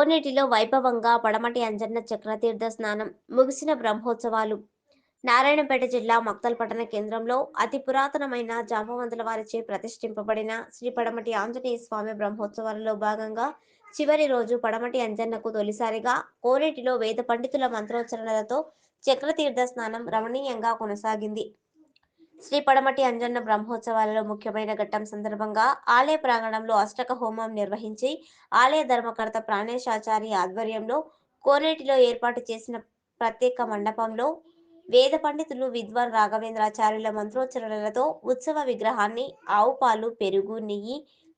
కోనేటిలో వైభవంగా పడమటి అంజన్న చక్రతీర్థ స్నానం ముగిసిన బ్రహ్మోత్సవాలు. నారాయణపేట జిల్లా మక్తల్ పట్టణ కేంద్రంలో అతి పురాతనమైన జాంబవంతుల వారిచే ప్రతిష్ఠింపబడిన శ్రీ పడమటి ఆంజనేయ స్వామి బ్రహ్మోత్సవాలలో భాగంగా చివరి రోజు పడమటి అంజన్నకు తొలిసారిగా కోనేటిలో వేద పండితుల మంత్రోచ్చరణలతో చక్రతీర్థ స్నానం రమణీయంగా కొనసాగింది. శ్రీ పడమటి అంజన్న బ్రహ్మోత్సవాలలో ముఖ్యమైన ఘట్టం సందర్భంగా ఆలయ ప్రాంగణంలో అష్టక హోమం నిర్వహించి ఆలయ ధర్మకర్త ప్రాణేశాచారి ఆధ్వర్యంలో కోనేటిలో ఏర్పాటు చేసిన ప్రత్యేక మండపంలో వేద పండితులు విద్వాన్ రాఘవేంద్రాచార్యుల మంత్రోచ్చరణలతో ఉత్సవ విగ్రహాన్ని ఆవు పాలు, పెరుగు, నెయ్యి,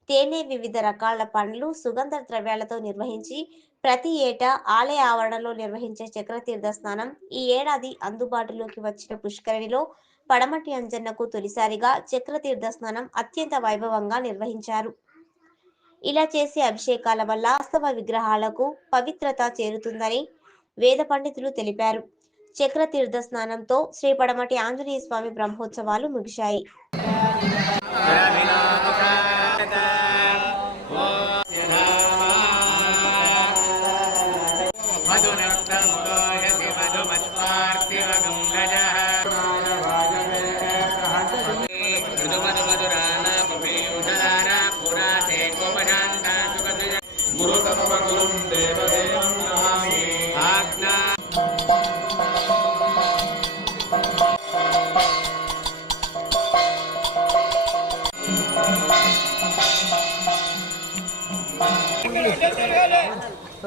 తేనె, వివిధ రకాల పండ్లు, సుగంధ ద్రవ్యాలతో నిర్వహించి ప్రతి ఏటా ఆలయ ఆవరణలో నిర్వహించే చక్రతీర్థ స్నానం ఈ ఏడాది అందుబాటులోకి వచ్చిన పుష్కరిణిలో పడమటి అంజన్నకు తొలిసారిగా చక్రతీర్థ స్నానం అత్యంత వైభవంగా నిర్వహించారు. ఇలా చేసే అభిషేకాల వల్ల వాస్తవ విగ్రహాలకు పవిత్రత చేరుతుందని వేద పండితులు తెలిపారు. చక్రతీర్థ స్నానంతో శ్రీ పడమటి ఆంజనేయ స్వామి బ్రహ్మోత్సవాలు ముగిశాయి.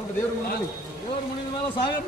దేవుడు మునిగి సాగర్